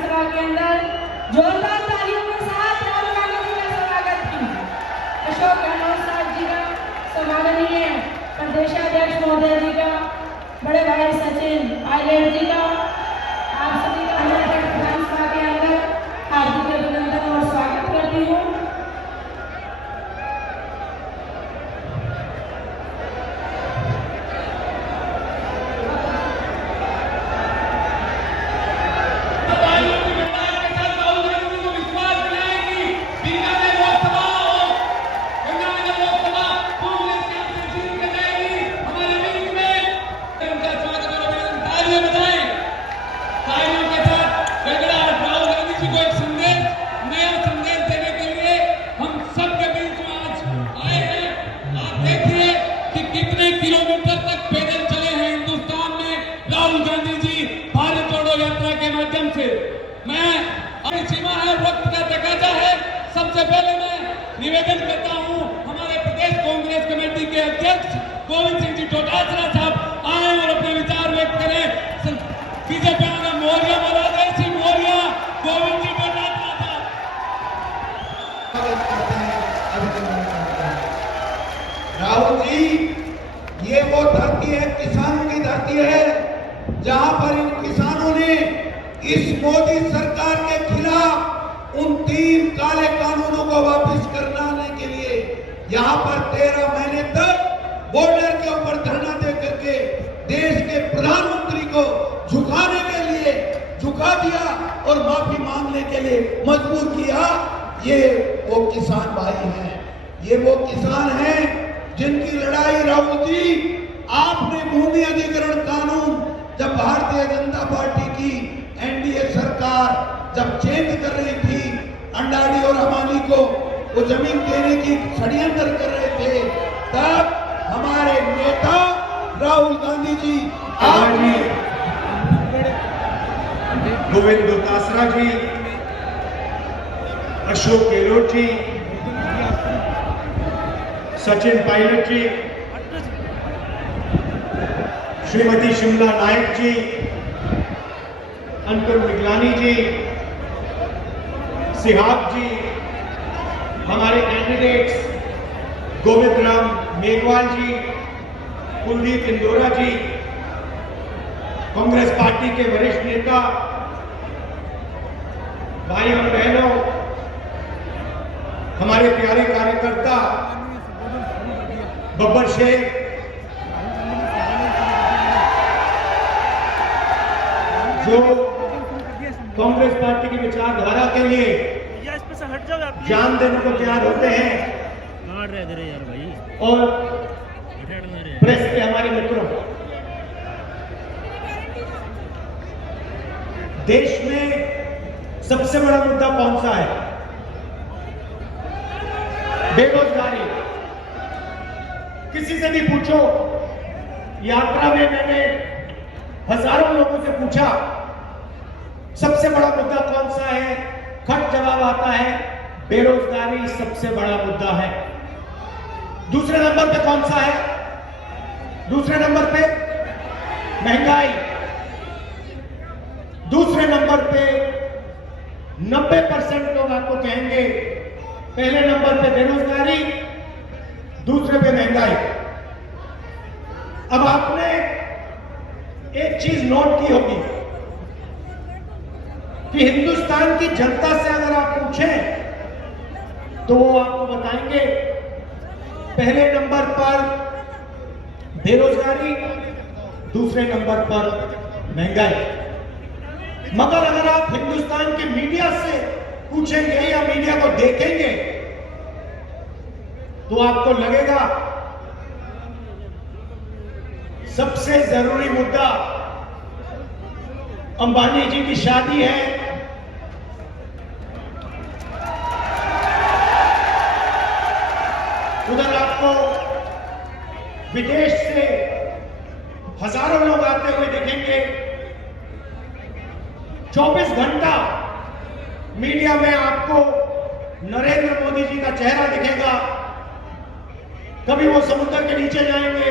विधानसभा के अंदर जोरदार तालियों के साथ राहुल गांधी जी का स्वागत कीजिए। अशोक गहलोत साहब जी का, सम्माननीय प्रदेशाध्यक्ष महोदय जी का, बड़े भाई सचिन पायलट जी का, आप सभी का विधानसभा के अंदर हार्दिक अभिनंदन और स्वागत करती हूँ। किलोमीटर तक पैदल चले हैं हिंदुस्तान में राहुल गांधी जी भारत जोड़ो यात्रा के माध्यम से। मैं अपनी सीमा है, वक्त का तकाजा है। सबसे पहले मैं निवेदन करता हूं हमारे प्रदेश कांग्रेस कमेटी के अध्यक्ष गोविंद सिंह जी डोटासरा साहब आए और अपने विचार व्यक्त करें। बीजेपी का मौर्य महाराज सिंह मौर्य, गोविंद जी डोटासरा साहब। राहुल जी, ये वो धरती है, किसानों की धरती है, जहां पर इन किसानों ने इस मोदी सरकार के खिलाफ उन 3 काले कानूनों को वापस कराने के लिए यहां पर 13 महीने तक बॉर्डर के ऊपर धरना दे करके देश के प्रधानमंत्री को झुकाने के लिए झुका दिया और माफी मांगने के लिए मजबूर किया। ये वो किसान भाई हैं, ये वो किसान हैं जिनकी लड़ाई राहुल जी आपने भूमि अधिग्रहण कानून जब भारतीय जनता पार्टी की एनडीए सरकार जब चेंज कर रही थी, अंडाड़ी और अमानी को वो जमीन देने की षड्यंत्र कर रहे थे, तब हमारे नेता राहुल गांधी जी आपने गोविंद डोटासरा जी, अशोक गहलोत जी, सचिन पायलट जी, श्रीमती शिमला नायक जी, अंकुर मिगलानी जी, सिहाब जी, हमारे कैंडिडेट्स गोविंद राम मेघवाल जी, कुलदीप इंदौरा जी, कांग्रेस पार्टी के वरिष्ठ नेता, भाई और बहनों, हमारे प्यारे कार्यकर्ता बब्बर शेख, जो कांग्रेस पार्टी की विचारधारा के लिए जान देने को तैयार होते हैं, और प्रेस के हमारे मित्रों, देश में सबसे बड़ा मुद्दा कौन सा है? बेरोजगारी। किसी से भी पूछो, यात्रा में मैंने हजारों लोगों से पूछा सबसे बड़ा मुद्दा कौन सा है, खट जवाब आता है बेरोजगारी सबसे बड़ा मुद्दा है। दूसरे नंबर पे कौन सा है? दूसरे नंबर पे महंगाई, दूसरे नंबर पे 90% लोग आपको कहेंगे पहले नंबर पे बेरोजगारी, दूसरे पे महंगाई। अब आपने एक चीज नोट की होगी कि हिंदुस्तान की जनता से अगर आप पूछें तो वो आपको बताएंगे पहले नंबर पर बेरोजगारी, दूसरे नंबर पर महंगाई। मगर अगर आप हिंदुस्तान के मीडिया से पूछेंगे या मीडिया को देखेंगे तो आपको लगेगा सबसे जरूरी मुद्दा अंबानी जी की शादी है, उधर आपको विदेश से हजारों लोग आते हुए दिखेंगे। 24 घंटा मीडिया में आपको नरेंद्र मोदी जी का चेहरा दिखेगा। कभी वो समुद्र के नीचे जाएंगे,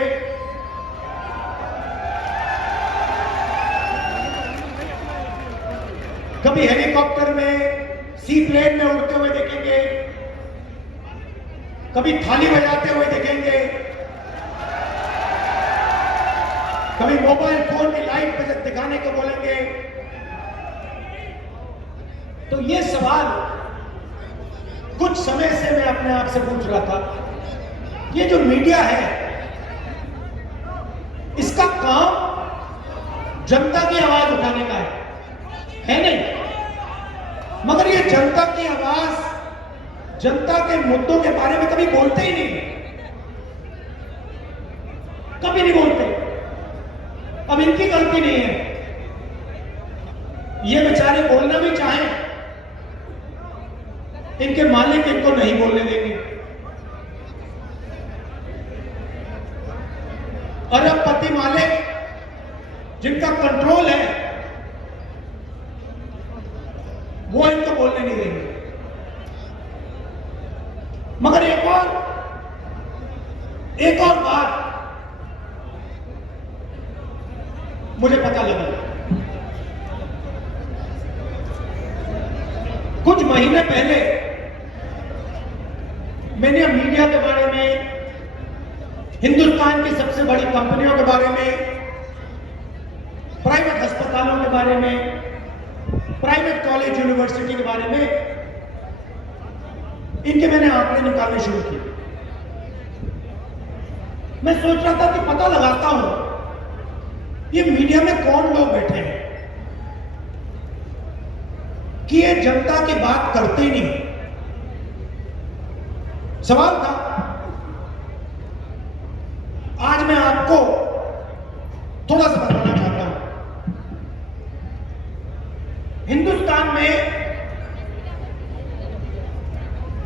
कभी हेलीकॉप्टर में, सी प्लेन में उड़ते हुए देखेंगे, कभी थाली बजाते हुए देखेंगे, कभी मोबाइल फोन की लाइट पे दिखाने को बोलेंगे। तो ये सवाल कुछ समय से मैं अपने आप से पूछ रहा था, ये जो मीडिया है इसका काम जनता की आवाज उठाने का है नहीं, मगर ये जनता की आवाज, जनता के मुद्दों के बारे में कभी बोलते ही नहीं, कभी नहीं बोलते। अब इनकी गलती नहीं है, ये बेचारे बोलना भी चाहें, इनके मालिक इनको नहीं बोलने देंगे। अरबपति मालिक जिनका कंट्रोल है वो इनको बोलने नहीं देंगे। मगर एक और बात मुझे पता लगा। कुछ महीने पहले मैंने मीडिया के बारे में, हिंदुस्तान की सबसे बड़ी कंपनियों के बारे में, प्राइवेट अस्पतालों के बारे में, प्राइवेट कॉलेज यूनिवर्सिटी के बारे में इनके मैंने आंकड़े निकालने शुरू किए। मैं सोच रहा था कि पता लगाता हूं ये मीडिया में कौन लोग बैठे हैं कि ये जनता की बात करते ही नहीं। सवाल था, आज मैं आपको थोड़ा सा बताना चाहता हूं। हिंदुस्तान में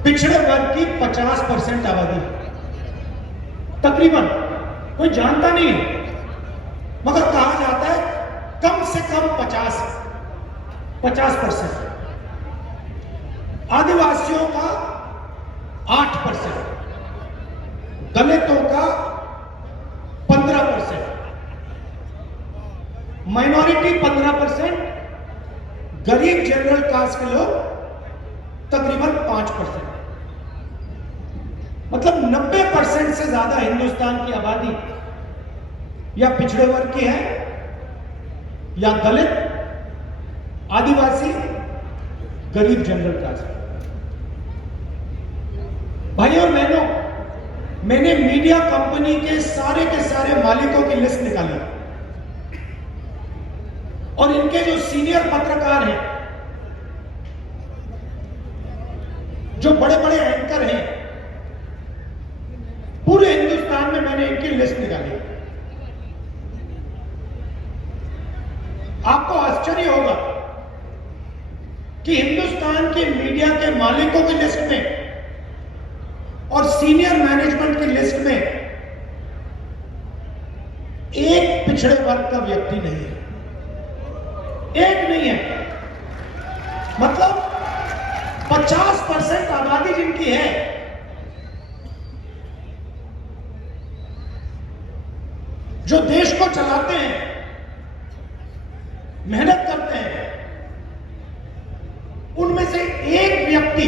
पिछड़े वर्ग की 50% आबादी तकरीबन, कोई जानता नहीं, मगर कहा जाता है कम से कम 50%। आदिवासियों का 8%, दलितों का 15%, माइनॉरिटी 15%, गरीब जनरल कास्ट के लोग तकरीबन 5%। मतलब 90% से ज्यादा हिंदुस्तान की आबादी या पिछड़े वर्ग की है, या दलित, आदिवासी, गरीब जनरल कास्ट। भाई और बहनों, मैंने मीडिया कंपनी के सारे मालिकों की लिस्ट निकाली और इनके जो सीनियर पत्रकार हैं, जो बड़े बड़े एंकर हैं, पूरे हिंदुस्तान में मैंने इनकी लिस्ट निकाली। आपको आश्चर्य होगा कि हिंदुस्तान के मीडिया के मालिकों की लिस्ट में और सीनियर मैनेजमेंट की लिस्ट में एक पिछड़े वर्ग का व्यक्ति नहीं है, एक नहीं है। मतलब 50% आबादी जिनकी है, जो देश को चलाते हैं, मेहनत करते हैं, उनमें से एक व्यक्ति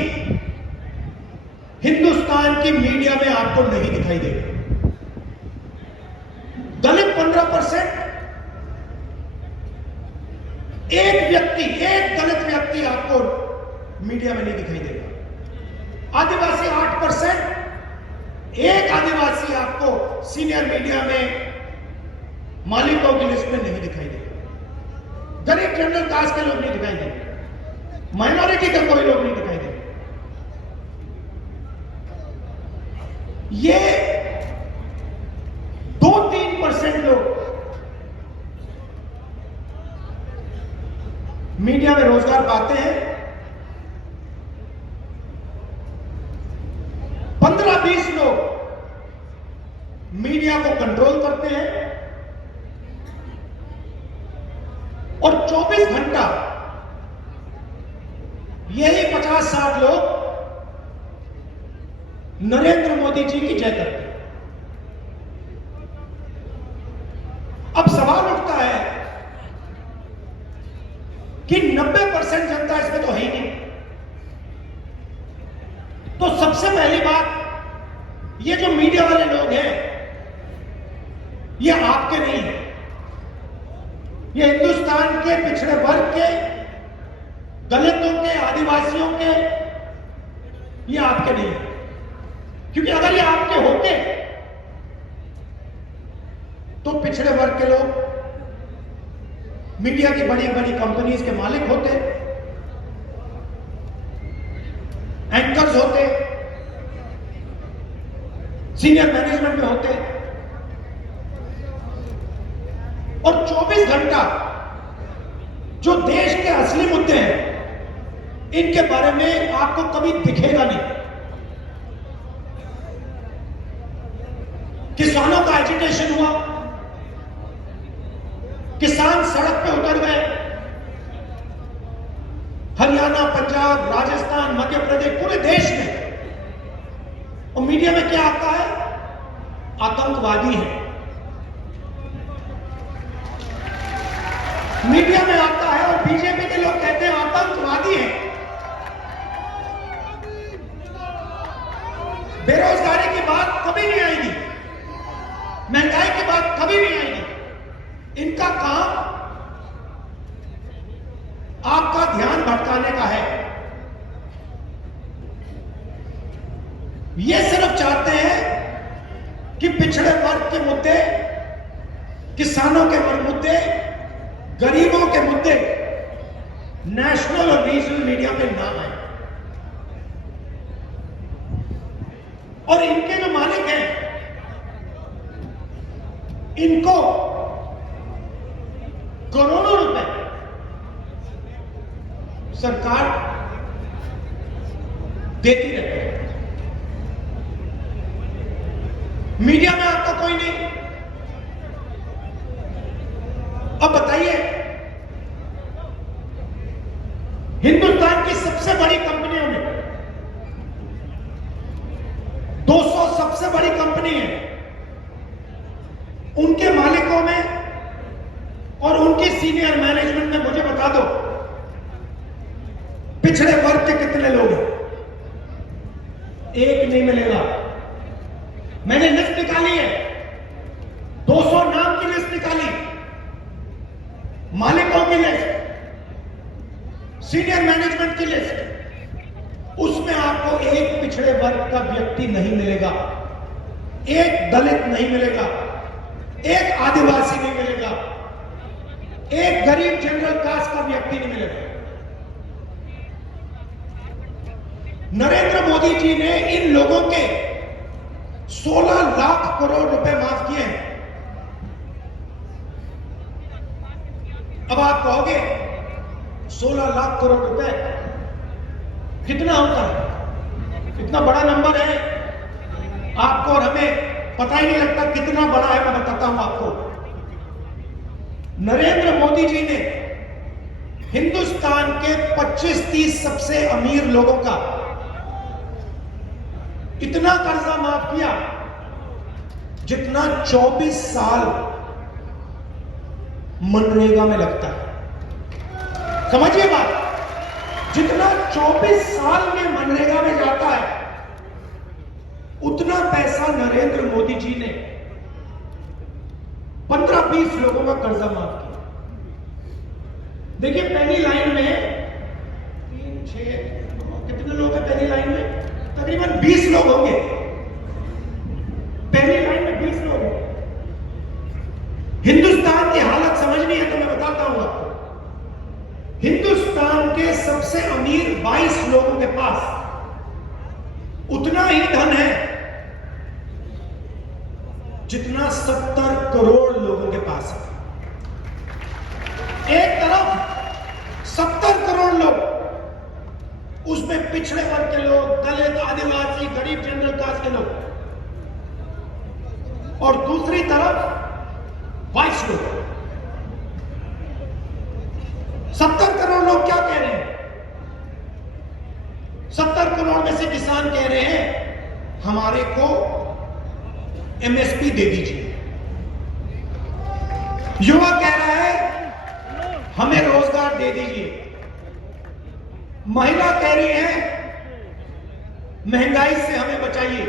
हिंदुस्तान की मीडिया में आपको नहीं दिखाई देगा। दलित 15%, एक दलित व्यक्ति आपको मीडिया में नहीं दिखाई देगा। आदिवासी 8%, एक आदिवासी आपको सीनियर मीडिया में मालिकों की लिस्ट में नहीं दिखाई देगा। गरीब जनरल कास्ट के लोग नहीं दिखाई देंगे, माइनॉरिटी के कोई लोग नहीं दिखाई देंगे। ये 2-3% लोग मीडिया में रोजगार पाते हैं। 15-20 लोग मीडिया को कंट्रोल करते हैं और 24 घंटा यही 50-60 लोग नरेंद्र मोदी जी की जय करते हैं। अब सवाल उठता है कि 90% जनता इसमें तो है ही नहीं। तो सबसे पहली बात, ये जो मीडिया वाले लोग हैं ये आपके नहीं है, ये हिंदुस्तान के पिछड़े वर्ग के, दलितों के, आदिवासियों के, ये आपके नहीं है। क्योंकि अगर ये आपके होते तो पिछड़े वर्ग के लोग मीडिया की बड़ी बड़ी कंपनीज के मालिक होते, एंकर्स होते, सीनियर मैनेजमेंट में होते, और 24 घंटा जो देश के असली मुद्दे हैं इनके बारे में आपको कभी दिखेगा नहीं। किसानों का एजिटेशन हुआ, किसान सड़क पे उतर गए, हरियाणा, पंजाब, राजस्थान, मध्य प्रदेश, पूरे देश में, और मीडिया में क्या आता है? आतंकवादी है। मीडिया में आता है और बीजेपी के लोग कहते हैं आतंकवादी है। बेरोजगारी की बात कभी नहीं आएगी, महंगाई की बात कभी नहीं आएगी। इनका काम आपका ध्यान भटकाने का है। ये सिर्फ चाहते हैं कि पिछड़े वर्ग के मुद्दे, किसानों के मुद्दे, गरीबों के मुद्दे नेशनल और रीजनल मीडिया में ना आए। और इनके जो मालिक हैं इनको करोड़ों रुपए सरकार देती रहती है। मीडिया में आपका कोई नहीं। अब बताइए, हिंदुस्तान की सबसे बड़ी कंपनियों में 200 सबसे बड़ी कंपनी है, उनके मालिकों में और उनकी सीनियर मैनेजमेंट में मुझे बता दो पिछड़े वर्ग के कितने लोग हैं? एक नहीं मिलेगा। मैंने लिस्ट निकाली है, 200 नाम की लिस्ट निकाली, मालिकों की लिस्ट, सीनियर मैनेजमेंट की लिस्ट, उसमें आपको एक पिछड़े वर्ग का व्यक्ति नहीं मिलेगा, एक दलित नहीं मिलेगा, एक आदिवासी नहीं मिलेगा, एक गरीब जनरल कास्ट का व्यक्ति नहीं मिलेगा। नरेंद्र मोदी जी ने इन लोगों के 16 लाख करोड़ रुपए माफ किए हैं। अब आप कहोगे 16 लाख करोड़ रुपए कितना होता है? इतना बड़ा नंबर है, आपको और हमें पता ही नहीं लगता कितना बड़ा है। मैं बताता हूं आपको। नरेंद्र मोदी जी ने हिंदुस्तान के 25-30 सबसे अमीर लोगों का इतना कर्जा माफ किया जितना 24 साल मनरेगा में लगता है। समझिए बात, जितना 24 साल में मनरेगा में जाता है उतना पैसा नरेंद्र मोदी जी ने 15-20 लोगों का कर्जा माफ किया। देखिए पहली लाइन में 3-6 कितने लोग हैं पहली लाइन में? तकरीबन 20 लोग होंगे। पहली लाइन में 20 लोग हैं। हिंदुस्तान की हालत समझनी है तो मैं बताता हूं आपको। हिंदुस्तान के सबसे अमीर 22 लोगों के पास उतना ही धन है जितना 70 करोड़ लोगों के पास है। एक तरफ 70 करोड़ लोग, उसमें पिछड़े वर्ग के लोग, दलित, आदिवासी, गरीब जनरल कास्ट के लोग, और दूसरी तरफ 22 लोग। 70 करोड़ लोग क्या कह रहे हैं? 70 करोड़ में से किसान कह रहे हैं हमारे को एमएसपी दे दीजिए। युवा कह रहा है हमें रोजगार रोजगार दे दीजिए। महिला कह रही है महंगाई से हमें बचाइए,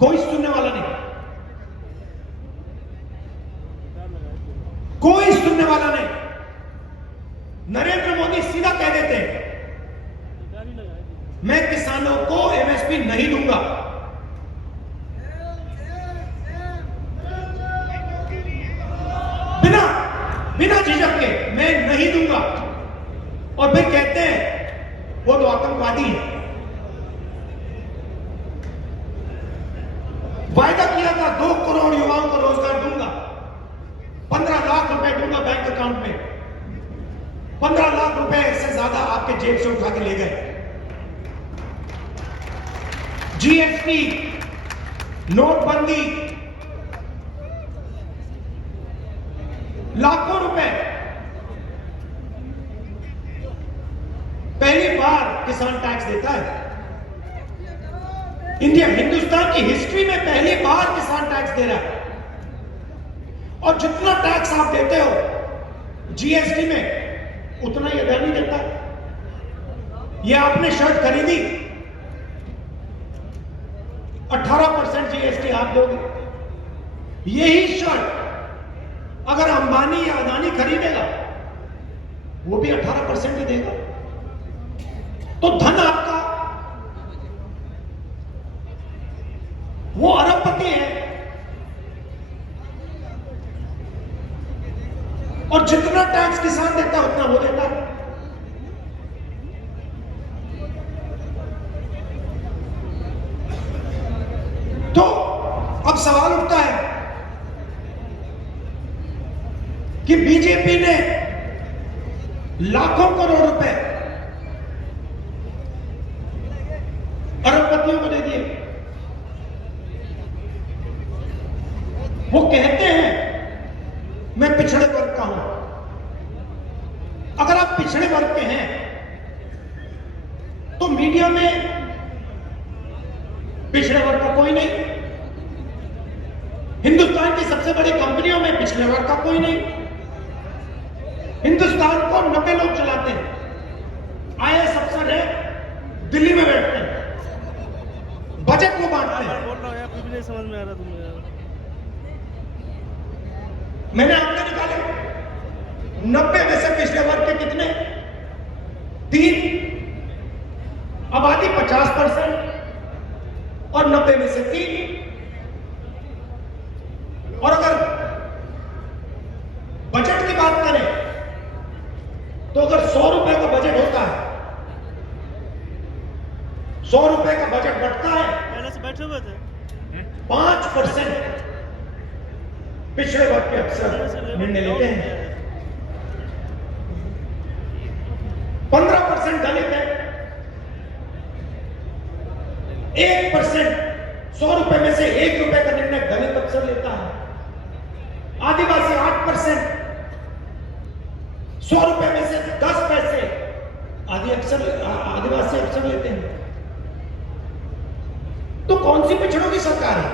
कोई सुनने वाला नहीं, कोई सुनने वाला नहीं। नरेंद्र मोदी सीधा कह देते हैं मैं किसानों को एमएसपी नहीं दूंगा। बिना झिझक के मैं नहीं दूंगा। और फिर कहते हैं वो तो आतंकवादी है। वायदा किया था 2 करोड़ युवाओं को रोजगार दूंगा, 15 लाख रुपए दूंगा बैंक अकाउंट में। 15 लाख रुपए से ज्यादा आपके जेब से उठा के ले गए। जीएसटी, नोटबंदी, लाखों रुपए। पहली बार किसान टैक्स देता है। हिंदुस्तान की हिस्ट्री में पहली बार किसान टैक्स दे रहा है। और जितना टैक्स आप देते हो जीएसटी में, उतना ही अदानी देता है। ये आपने शर्ट खरीदी, 18% जीएसटी आप दोगे। यही शर्ट अगर अंबानी या अदानी खरीदेगा, वो भी 18% ही देगा। तो धन आपका, वो अरबपति है। और जितना टैक्स किसान देता है उतना वो देता है। तो अब सवाल उठता है कि बीजेपी ने लाखों करोड़ रुपए अरबपतियों को दे दिए। वो कहते हैं मैं पिछड़े वर्ग का हूं। अगर आप पिछड़े वर्ग के हैं तो मीडिया में पिछड़े वर्ग का कोई नहीं, हिंदुस्तान की सबसे बड़ी कंपनियों में पिछड़े वर्ग का कोई नहीं। हिंदुस्तान को 90 लोग चलाते हैं, आईएएस अफसर है, दिल्ली में बैठते हैं, बजट को बांटते हैं। बोल रहा हूं यार, कुछ भी नहीं समझ में आ रहा तुम्हें यार। मैंने आंकड़े निकाले, 90 में से पिछले वर्ग के कितने? 3। आबादी 50% और 90 में से 3। और अगर बजट की बात करें तो अगर 100 रुपए का बजट होता है, 100 रुपए का बजट बढ़ता है, पहले से बैठे हुए थे 5% पिछड़े वर्ग के अफसर निर्णय लेते हैं, 15% दलित है, 1% 100 रुपए में से 1 रुपए का निर्णय दलित अफसर लेता है, आदिवासी 8%, 100 रुपए में से 10 पैसे आदिवासी अफसर लेते हैं। तो कौन सी पिछड़ों की सरकार है?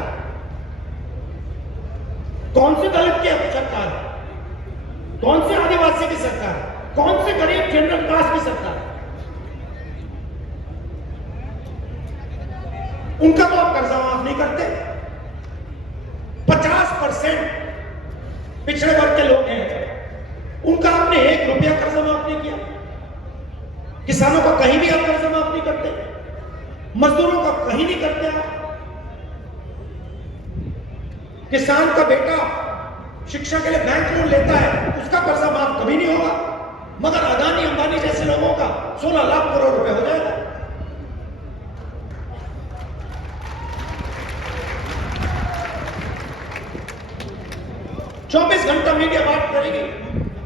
कौन से दलित की सरकार है? कौन से आदिवासी की सरकार है? कौन से गरीब जनरल कास्ट की सरकार है? उनका तो आप कर्जा माफ नहीं करते। 50% पिछड़े वर्ग के लोग हैं, उनका आपने 1 रुपया कर्जा माफ नहीं किया। किसानों का कहीं भी आप कर्जा माफ नहीं करते, मजदूरों का कहीं नहीं करते आप। किसान का बेटा शिक्षा के लिए बैंक लोन लेता है, उसका कर्जा माफ कभी नहीं होगा, मगर अदानी अंबानी जैसे लोगों का 16 लाख करोड़ रुपए हो जाएगा। चौबीस घंटा मीडिया बात करेगी,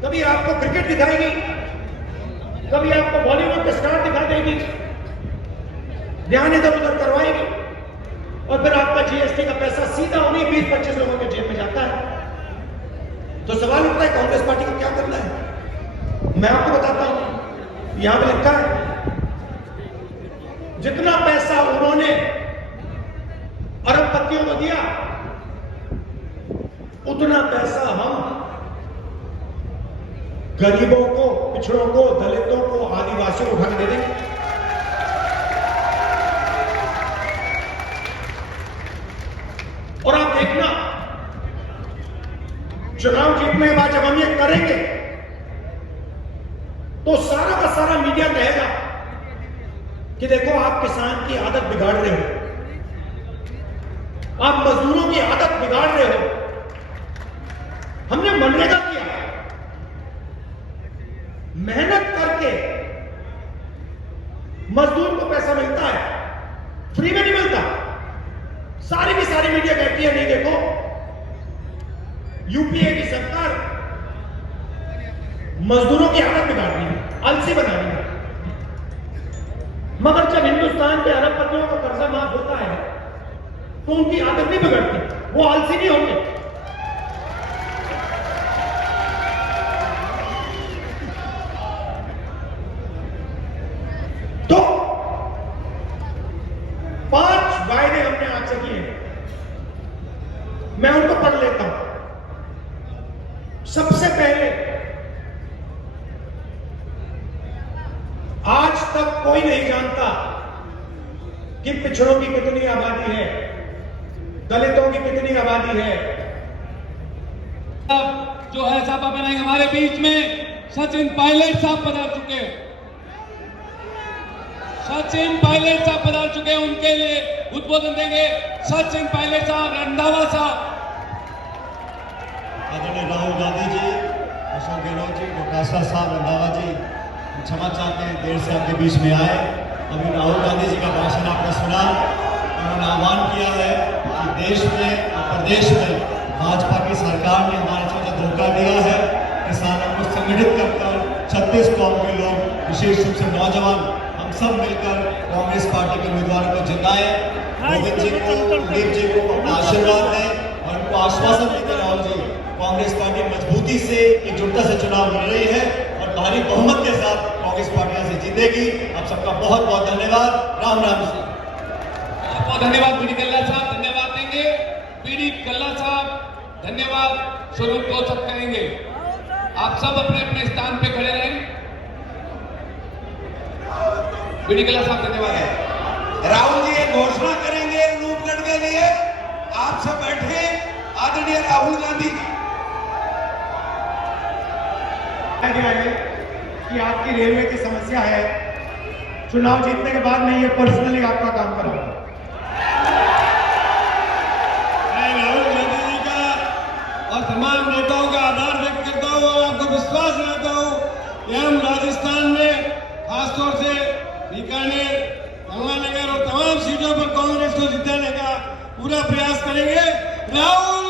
कभी आपको क्रिकेट दिखाएगी, कभी आपको बॉलीवुड के स्टार दिखा देगी, ध्यान इधर उधर करवाएगी, और फिर आपका जीएसटी का पैसा सीधा उन्हीं 20-25 लोगों के जेब में जाता है। तो सवाल उठता है कांग्रेस पार्टी को क्या करना है? मैं आपको बताता हूं, यहां पे लिखा है जितना पैसा उन्होंने अरबपतियों को दिया, उतना पैसा हम गरीबों को, पिछड़ों को, दलितों को, आदिवासियों को उठा के दे देंगे। और आप देखना, चुनाव जीतने के बाद जब हम ये करेंगे तो सारा का सारा मीडिया कहेगा कि देखो आप किसान की आदत बिगाड़ रहे हो, आप मजदूरों की आदत बिगाड़ रहे हो। हमने मनरेगा किया, मेहनत करके मजदूर को पैसा मिलता है, फ्री में नहीं मिलता। सारी की सारी मीडिया कहती है नहीं देखो, यूपीए की सरकार मजदूरों की आदत बिगाड़नी है, आलसी बनानी है। मगर जब हिंदुस्तान के अरबपतियों का कर्जा माफ होता है तो उनकी आदत नहीं बिगड़ती, वो आलसी नहीं होंगे। तो 5 वायदे हमने आपसे किए, मैं उनको पढ़ लेता हूं। सबसे पहले, आज तक कोई नहीं जानता कि पिछड़ों की कितनी आबादी है, दलितों की कितनी आबादी है। अब जो है सभा बनाएंगे हमारे बीच में सचिन पायलट साहब पधार चुके हैं। सचिन पायलट साहब पधार चुके हैं, उनके लिए उद्बोधन देंगे सचिन पायलट साहब, रंधावा साहब। आदरणीय राहुल गांधी जी, अशोक गहलोत जी, डॉक्टर साहब, रंधावा जी, क्षमा चाहते हैं देर से आपके बीच में आए। अभी राहुल गांधी जी का भाषण आपने सुना, उन्होंने आह्वान किया है कि देश में और प्रदेश में भाजपा की सरकार ने हमारे साथ धोखा दिया है। किसानों को संगठित कर 36 कौम के लोग, विशेष रूप से नौजवान, हम सब मिलकर कांग्रेस पार्टी के उम्मीदवारों को जिताएं। गोविंद जी को, कुलदीप जी को अपना आशीर्वाद दें और उनको आश्वासन देते राहुल जी, कांग्रेस पार्टी मजबूती से, एकजुटता से चुनाव लड़ रही है और भारी बहुमत के साथ कांग्रेस पार्टी से जीतेगी। आप सबका बहुत बहुत धन्यवाद। राम राम जी। बहुत बहुत धन्यवाद बीडी कल्ला साहब, धन्यवाद देंगे बीडी कल्ला साहब, धन्यवाद। स्वरूप को सब कहेंगे, आप सब अपने अपने स्थान पे खड़े रहें। बीडी कल्ला साहब धन्यवाद। राहुल जी एक घोषणा करेंगे रूपगढ़ के लिए, आप सब बैठे। आदरणीय राहुल गांधी जी, गया है कि आपकी रेलवे की समस्या है, चुनाव जीतने के बाद मैं ये पर्सनली आपका काम कराऊंगा। मैं राहुल गांधी जी का और तमाम नेताओं का आभार व्यक्त करता हूँ और आपको विश्वास दिलाता हूँ कि हम राजस्थान में खासतौर से बीकानेर, गंगानगर और तमाम सीटों पर कांग्रेस को जिताने का पूरा प्रयास करेंगे। राहुल